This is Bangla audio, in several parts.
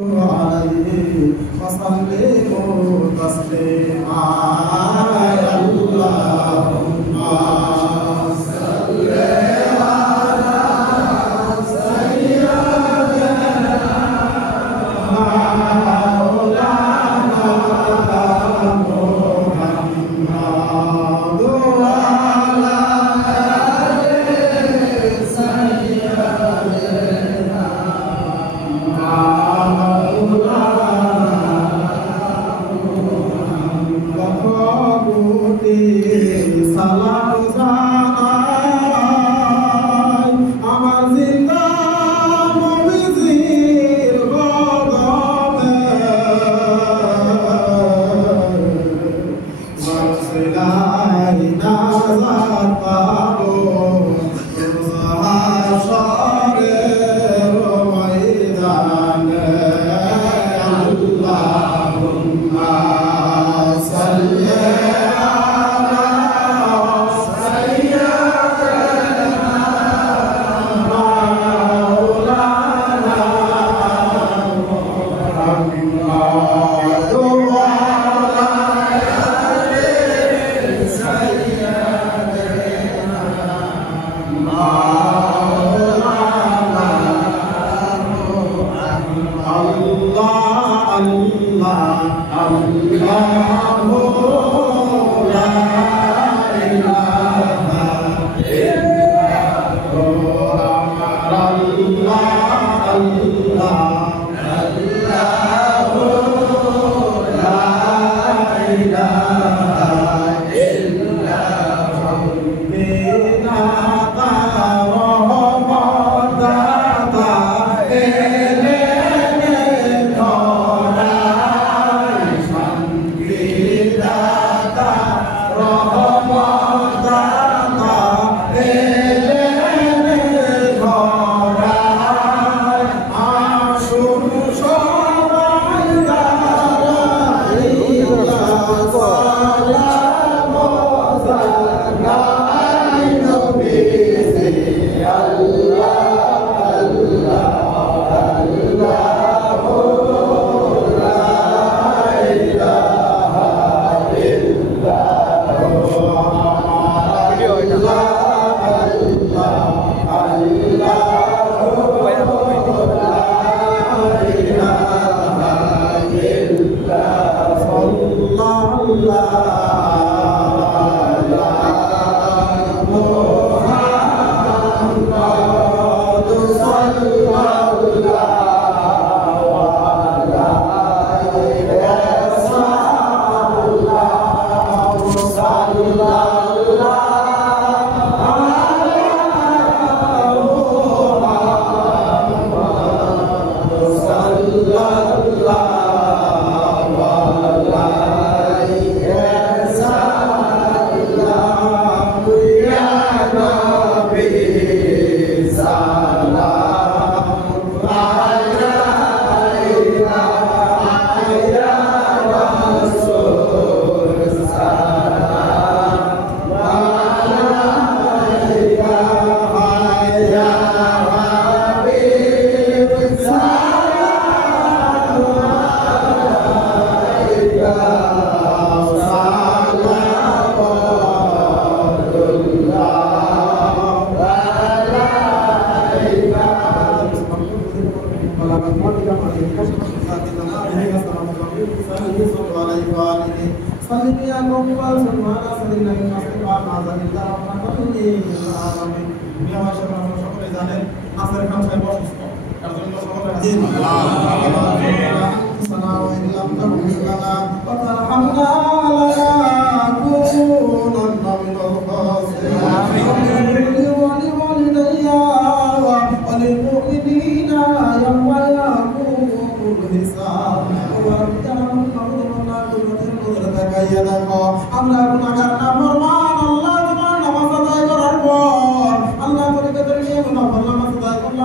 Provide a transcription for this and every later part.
عليه وسلموا تسليما اللهم صل على سيدنا مولانا محمد وعلى آل سيدنا সালাম জানাই আমার জিন্দা নবীজির কদমে মাসলাই নাজাত পাবো রোজ হাশরের ময়দানে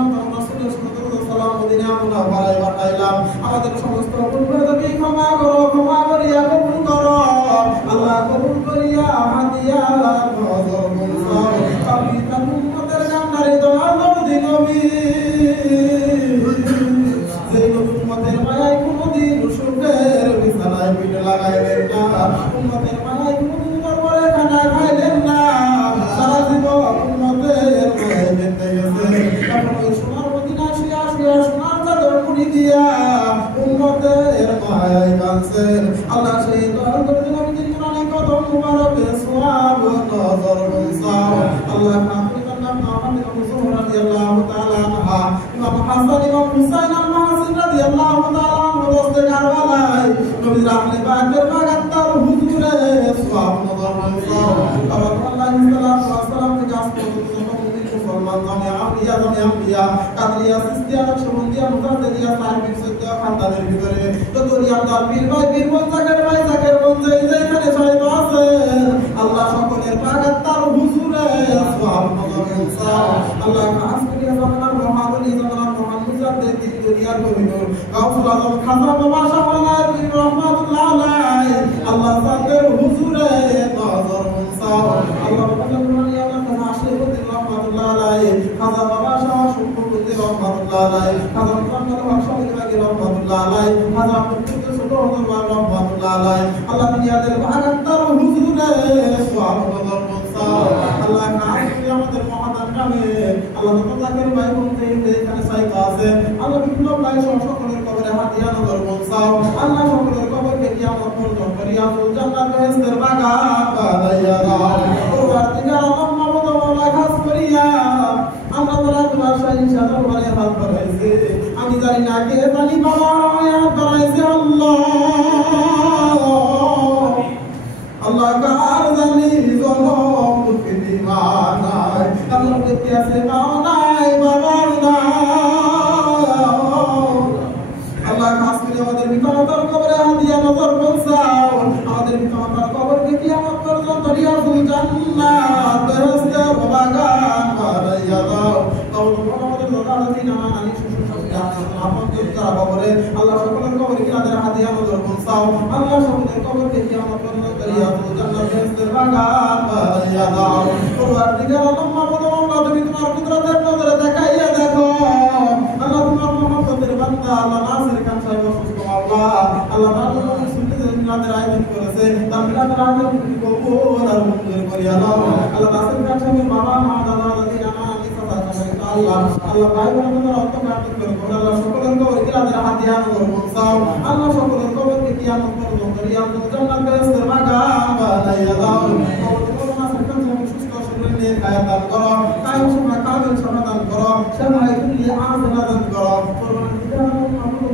আল্লাহুম্মা সাল্লি আমাদের সমস্ত ভুল ত্রুটি ক্ষমা করো, ক্ষমা করিয়া কবুল করো আল্লাহ, কবুল করিয়া হাদিয়া নজর মুনসার আমি তার উম্মতের কান্নারে দোয়া নবী, যেই নবী উম্মতের দিয়া উম্মতের মায়ায় কাঁদছেন আল্লাহ সেই দয়াল করে নবীর নুরানি কদম মুবারকে সওয়াব নজর বসাও আল্লাহ কাফিরান নাম মুহাম্মদ রাসূল রাদিয়াল্লাহু তাআলা আনহা ইমাম হাসান ইমাম হুসাইন আল-মাহসুন রাদিয়াল্লাহু তাআলা আনহু দোস্তে কারবালায় নবীর আহলে পাকের বাগাত্তার হুজুরে সওয়াব নজর বসাও আল্লাহ সাল্লাল্লাহু থেকে আসমান মুসলমান জামে আম্বিয়া কাদরিয়া সিস্তিয়া নকশবন্দিয়া মুজাদ্দিদিয়া সাহেব সত্যা খানদানের ভিতরে যতরিয়া তার পীর ভাই জাকের বন্ধু যেখানে সাহেব আছে আল্লাহ সকলের পাগাত্তার হুজুরে আসওয়াব নজর ইনসাফ আল্লাহ খাস করিয়া জামানার মহাদলি জামানার মহান মুজাদ্দিদ দুনিয়ার কবির গাউসুল আজম খাজা বাবা শাহওয়ালার পীর রহমাতুল্লাহ আলাইহি আল্লাহ সাহেবের হুজুরে নজর ইনসাফ আল্লাহ পাকের রহমাতুল্লাহ আলাইহি খাজা বাবা শাহ সম্পূর্ণতে রহমাতুল্লাহ আলাইহি খাজা মুহাম্মদ ওয়াহশামিল বাগি রহমাতুল্লাহ আলাইহি খাজা মুহাম্মদ সুবহানাল্লাহ রহমাতুল্লাহ আলাইহি আল্লাহ দুনিয়াদের বাগাত্তার হুজুরে সওয়াব নজর বসাও আল্লাহ কাফির আমাদের মহাদান নামে আল্লাহ তাআলার ভাই বলতে এখানে সাইকা আছে আল্লাহ বিপ্লব ভাই সকলের কবরে হাতিয়া নজর বসাও আল্লাহ সকলের কবরকে কিয়ামত পর্যন্ত রিয়াজুল জান্নাত বেহেশতের বাগান বানাইয়া দাও পরবর্তীকাল আল্লাহ খাস করিয়া আমরা তোরা তোমার শাহিন সাদর বলে হাত বাড়াইছে আমি জানি না কে জানি বাবা হাত বাড়াইছে আল্লাহ কার জানি জনম দুঃখে দিমানাই আল্লাহ দেখতে আছে মাওনাই বাবার না আল্লাহ খাস করে আমাদের পিতামাতার কবরে হাতিয়া নজর বসাও আমাদের পিতামাতার কবরকে কিয়ামত পর্যন্ত রিয়াজুল জান্নাত বেহেশতের বাগান বানাইয়া দাও আমাদের লোকালদিন আনি আমাদের যারা কবরে আল্লাহ সকলের কবরে কিনাদের হাতিয়া নজর বসাও আল্লাহ সকলের কবরকে কিয়ামত পর্যন্ত রিয়াজুল জান্নাত বেহেশতের বাগান বানাইয়া দাও পরবর্তীকাল আল্লাহ তুমি তোমার কুদরতের নজরে দেখাইয়া দেখো আল্লাহ তোমার মুহাম্মদের বান্দা আল্লাহ নাসির খান সাহেব অসুস্থ আল্লাহ তাআলা সুন্নতের মিলাদের আয়োজন করেছে তার মিলাদের আয়োজন কবুল আর মঞ্জুর করিয়া দাও আল্লাহ নাসির খান সাহেবের বাবা মা দাদা দাদি নানা নানি চাচা চাচা আল্লাহ ভাই বোনদের রক্ত কাটতে করে আল্লাহ সকলের কবর কিনাদের হাতিয়া নজর বসাও আল্লাহ সকলের কবরকে কিয়ামত পর্যন্ত রিয়াজুল জান্নাত বেহেশতের বাগান বানাইয়া দাও দান করো কায়ম সভা কামেল সমাধান করো সবাই তুমি আজনাদান করো পরবর্তীকাল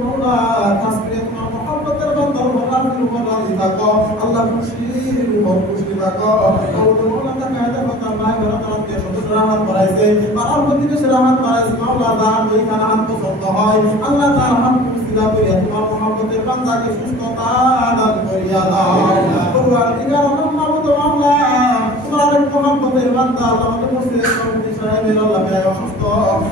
মাওলা তাসবিহ তোমার মুহাব্বতের বান্দার বান্দার উপর রাজি থাকো আল্লাহ খুশির উপর খুশি থাকো মাওলা তা কায়দা কথা ভাই বড় তারকে সদস্য রাহাত বাড়াইছে আর প্রতিবেশী রাহাত বাড়াইছে মাওলা দান ওইখানে হাত পছন্দ হয় আল্লাহ তার হাত মুসিদা করিয়া তোমার মুহাব্বতের বান্দাকে সুস্থতা দান করিয়া দাও পরবর্তীকাল মাওলা তোমার মুহাব্বতের বান্দা আমাদের মুসলিম কমিটি সাহেবের আল্লাহ ভাই অসুস্থ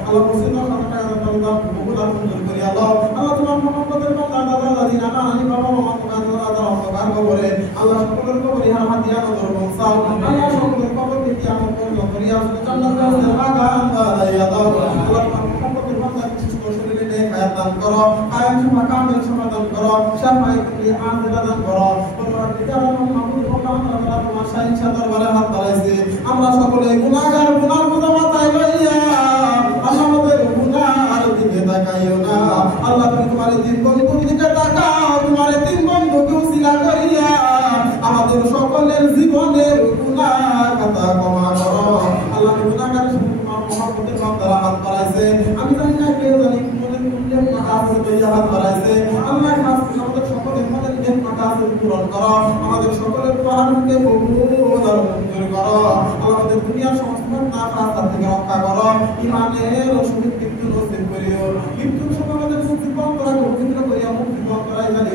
আল্লাহ মুসলিম আল্লাহ কবুল মঞ্জুর করিয়া দাও আল্লাহ তোমার মুহাব্বতের বান্দা দাদা দাদি নানা নানি বাবা মামা তোমার দাদা অন্ধকার কবরে আল্লাহ সকলের কবরে হাতিয়া নজর বসাও আল্লাহ সকলের কবরকে কিয়ামত পর্যন্ত রিয়াজুল জান্নাত বেহেশতের বাগান বানাইয়া দাও আল্লাহ তোমার মুহাব্বতের বান্দা সুস্থ শরীরে নেক হায়াত দান করো কায়েম সভা কামেল সমাধান করো শাফায়ে তুমি আজরা দান করো পরবর্তীকাল মাহমুদ আল্লাহ তোমার শাহিন সাদর বলে হাত বাড়াইছে আমরা সকলে গুনাহগার গুনার বোঝা মাথায় লইয়া আল্লাহ আমাদের গুনার দিকে তাকাইও না আল্লাহ তুমি তোমার তিন বন্ধুর দিকে তাকাও তোমার তিন বন্ধুকে উসিলা করিয়া আমাদের সকলের জীবনের গুনাহ খাতা ক্ষমা করো আল্লাহ গুনাহগার তোমার মুহাব্বতের বান্দারা হাত বাড়াইছে আমি জানি না কে জানি মনের কুঞ্জের মাকাসে লইয়া হাত বাড়াইছে আল্লাহ খাস আমাদের সকলের মনের নেক মাকাসে পূরণ করো আমাদের সকলের পাহাড়কে কবুল আর মঞ্জুর করো আমাদের দুনিয়ার সমস্ত নাফাসাত থেকে রক্ষা করো ঈমানের সহিত মৃত্যু নসিব করিও মৃত্যুর সময় আমাদের মুক্তি পাওয়া করা পবিত্র করিয়া মুক্তি পাওয়া করাই জানি